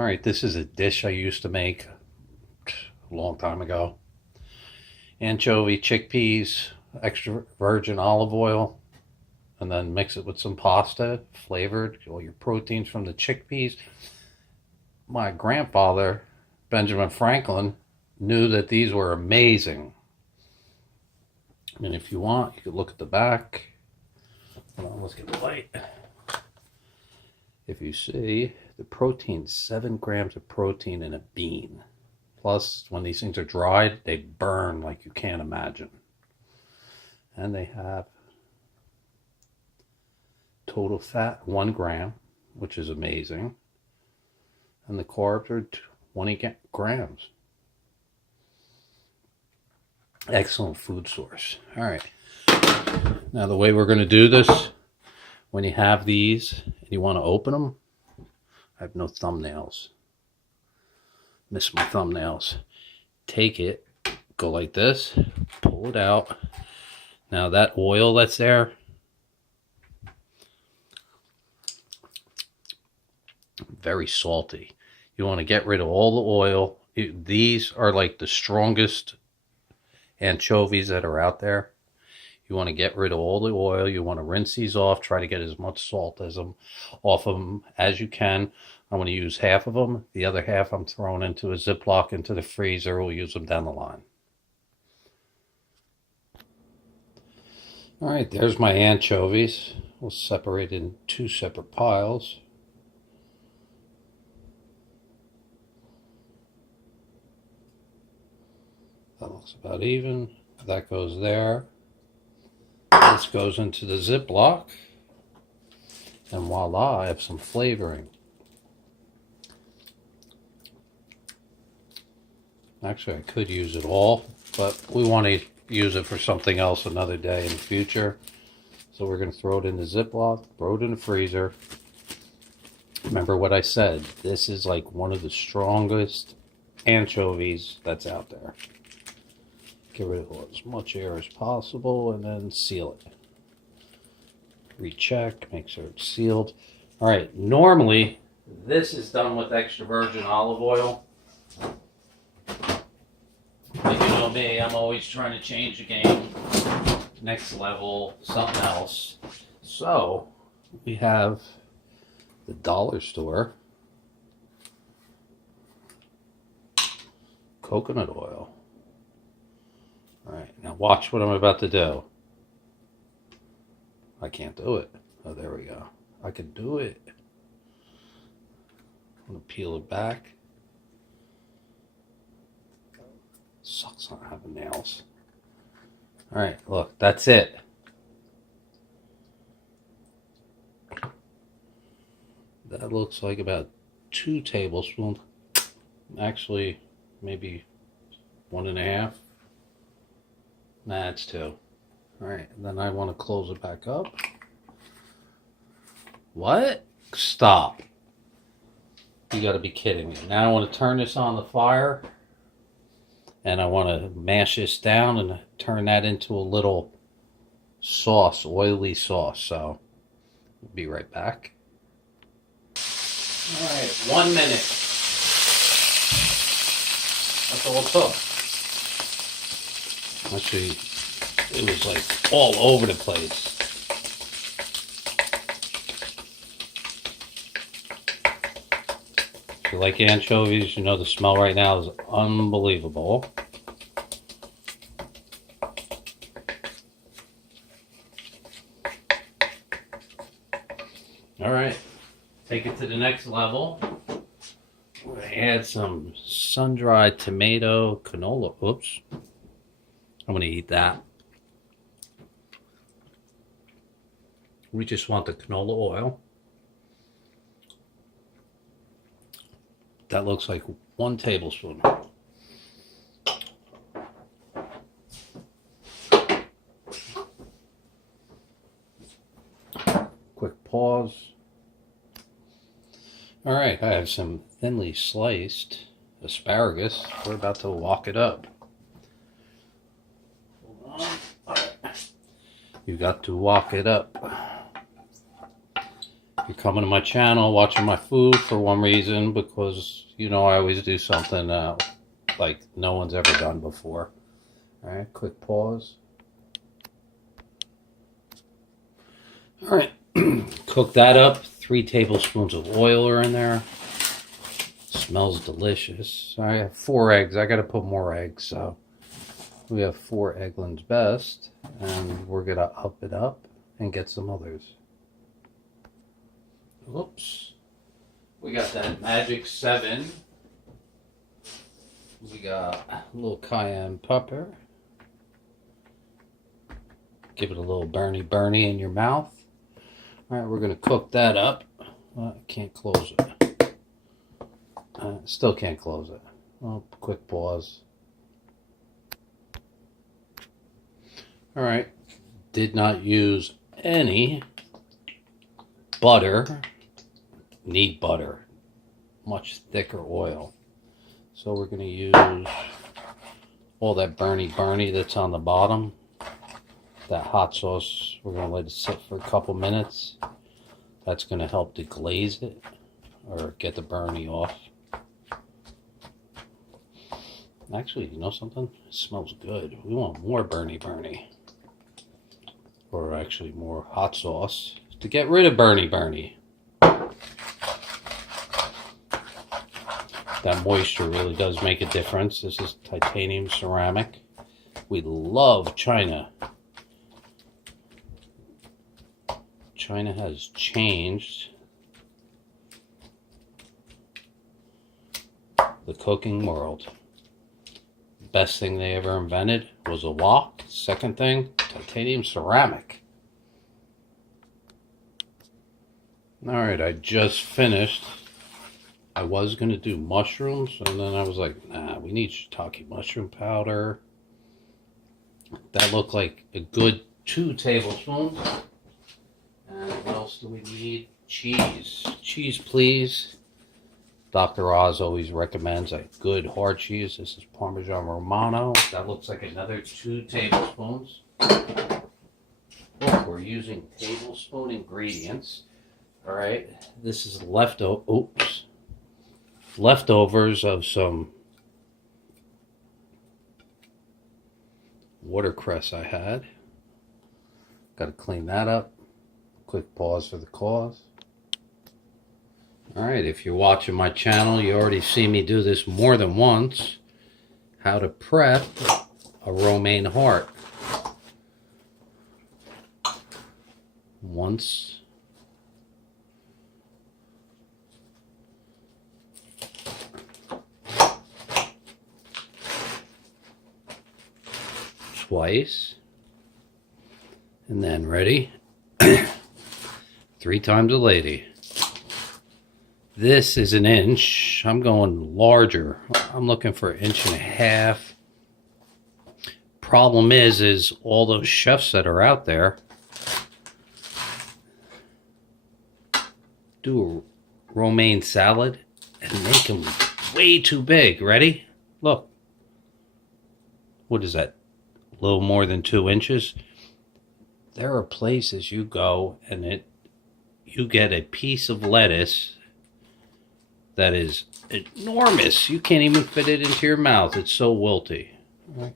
All right, this is a dish I used to make a long time ago. Anchovy, chickpeas, extra virgin olive oil, and then mix it with some pasta, flavored, all your proteins from the chickpeas. My grandfather, Benjamin Franklin, knew that these were amazing. And if you want, you could look at the back. Hold on, let's get the light. If you see, the protein, 7 grams of protein in a bean. Plus, when these things are dried, they burn like you can't imagine. And they have total fat, 1 gram, which is amazing. And the carbs are 20 grams. Excellent food source. All right. Now, the way we're going to do this, when you have these and you want to open them, I have no thumbnails. Miss my thumbnails. Take it, go like this, pull it out. Now that oil that's there, very salty. You want to get rid of all the oil. These are like the strongest anchovies that are out there. You want to get rid of all the oil. You want to rinse these off. Try to get as much salt off of them as you can. I'm going to use half of them. The other half I'm throwing into a Ziploc into the freezer. We'll use them down the line. All right, there's my anchovies. We'll separate in 2 separate piles. That looks about even. That goes there. This goes into the Ziploc. And voila, I have some flavoring. Actually, I could use it all, but we want to use it for something else another day in the future. So we're going to throw it in the Ziploc, throw it in the freezer. Remember what I said. This is like one of the strongest anchovies that's out there. Get rid of as much air as possible and then seal it. Recheck, make sure it's sealed. All right, normally this is done with extra virgin olive oil. But you know me, I'm always trying to change the game. Next level, something else. So we have the dollar store coconut oil. All right, now watch what I'm about to do. I can't do it. Oh, there we go. I can do it. I'm going to peel it back. Sucks not having nails. All right, look, that's it. That looks like about 2 tablespoons. Actually, maybe 1.5. Nah, it's 2. All right, and then I want to close it back up. What? Stop. You got to be kidding me. Now I want to turn this on the fire. And I want to mash this down and turn that into a little sauce, oily sauce. So, we'll be right back. All right, 1 minute. That's all it took. Actually, it was like all over the place. If you like anchovies, you know the smell right now is unbelievable. All right, take it to the next level. We're gonna add some sun-dried tomato canola. Oops, I'm gonna eat that. We just want the canola oil. That looks like 1 tablespoon. Quick pause. All right, I have some thinly sliced asparagus. We're about to wok it up. Hold on. All right. You got to wok it up. you're coming to my channel, watching my food for one reason, because, you know, I always do something like no one's ever done before. All right, quick pause. All right, cook that up. 3 tablespoons of oil are in there. Smells delicious. I have 4 eggs. I got to put more eggs, so we have 4 Eggland's Best, and we're going to up it up and get some others. Oops. We got that Magic 7. We got a little cayenne pepper. Give it a little burny in your mouth. All right, we're going to cook that up. I can't close it. Still can't close it. Oh, quick pause. All right, did not use any butter. Need butter. Much thicker oil. So we're going to use all that burny that's on the bottom. That hot sauce, we're going to let it sit for a couple minutes. That's going to help deglaze it or get the burny off. Actually, you know something? It smells good. We want more burny. Or actually more hot sauce to get rid of burny. That moisture really does make a difference. This is titanium ceramic. We love China. China has changed the cooking world. Best thing they ever invented was a wok. Second thing, titanium ceramic. Alright, I just finished. I was going to do mushrooms, and then I was like, nah, we need shiitake mushroom powder. That looked like a good 2 tablespoons. And what else do we need? Cheese. Cheese, please. Dr. Oz always recommends a good hard cheese. This is Parmesan Romano. That looks like another 2 tablespoons. Oh, we're using tablespoon ingredients. All right. This is leftovers of some watercress I had. Got to clean that up. Quick pause for the cause. Alright, if you're watching my channel, you already see me do this more than once. How to prep a romaine heart. Once. Twice. And then ready? 3 times a lady. This is 1 inch. I'm going larger. I'm looking for 1.5 inches. Problem is all those chefs that are out there do a romaine salad and make them way too big. Ready? Look. What is that? A little more than 2 inches. There are places you go and you get a piece of lettuce that is enormous. You can't even fit it into your mouth. It's so wilty. All right.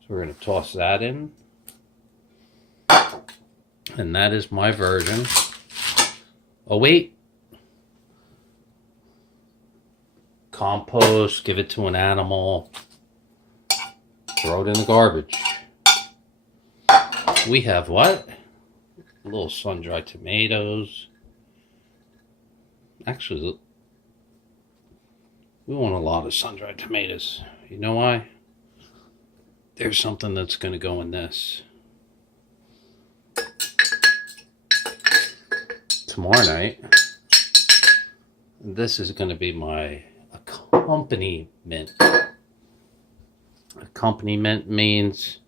So we're going to toss that in. And that is my version. Oh, wait. Compost. Give it to an animal. Throw it in the garbage. We have what? A little sun-dried tomatoes. Actually, we want a lot of sun-dried tomatoes. You know why? There's something that's going to go in this. Tomorrow night, this is going to be my accompaniment. Accompaniment means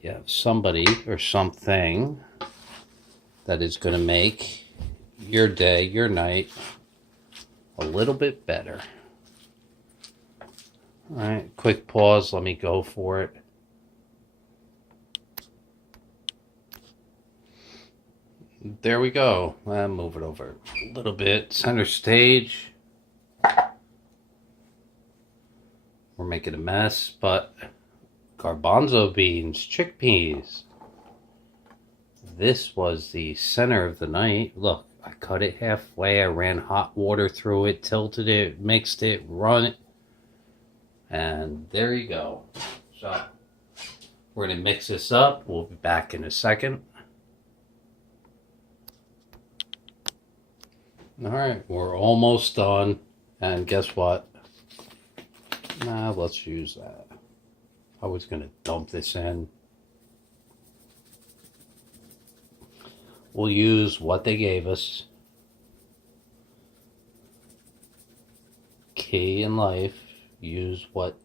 you have somebody or something that is going to make your day, your night, a little bit better. All right, quick pause. Let me go for it. there we go. I'll move it over a little bit. Center stage. We're making a mess, but garbanzo beans, chickpeas. This was the center of the night. Look, I cut it halfway. I ran hot water through it, tilted it, mixed it, run it. And there you go. So we're going to mix this up. We'll be back in a second. All right, we're almost done. And guess what? Nah, let's use that. I was going to dump this in. We'll use what they gave us. Key in life, use what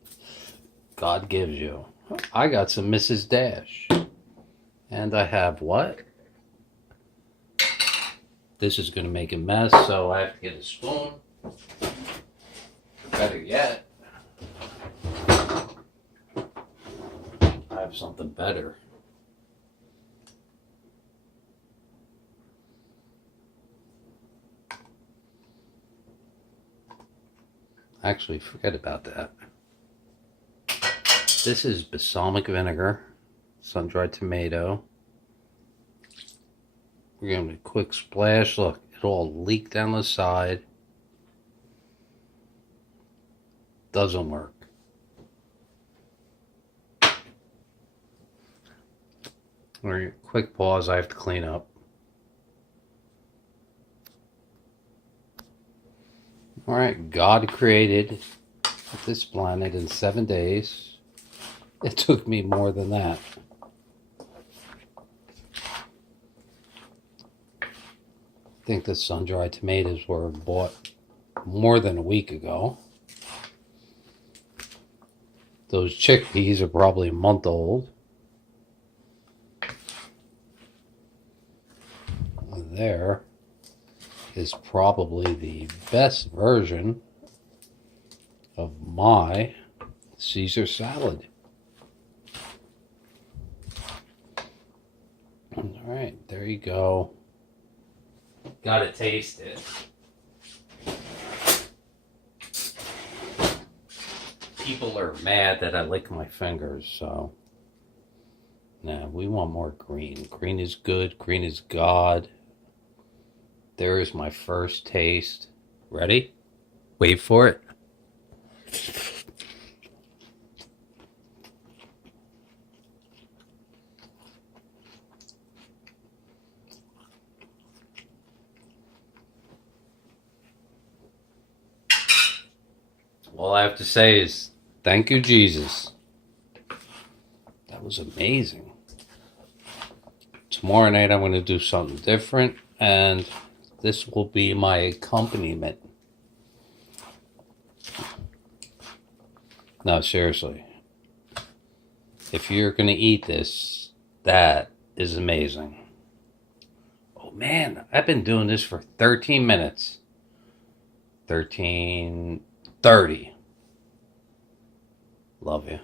God gives you. I got some Mrs. Dash. And I have what? This is going to make a mess, so I have to get a spoon. Better yet, I have something better. Actually, forget about that. This is balsamic vinegar, sun-dried tomato. We're going to do a quick splash. Look, it all leaked down the side. Doesn't work. All right, quick pause. I have to clean up. All right, God created this planet in 7 days. It took me more than that. I think the sun-dried tomatoes were bought more than a week ago. Those chickpeas are probably a month old. There is probably the best version of my Caesar salad. All right, there you go. Gotta taste it. People are mad that I lick my fingers, so nah, we want more green. Green is good. Green is God. There is my first taste. Ready? Wait for it. All I have to say is thank you, Jesus. That was amazing. Tomorrow night I'm going to do something different, and this will be my accompaniment. No, seriously. If you're going to eat this, that is amazing. Oh man, I've been doing this for 13 minutes. 13:30. Love you.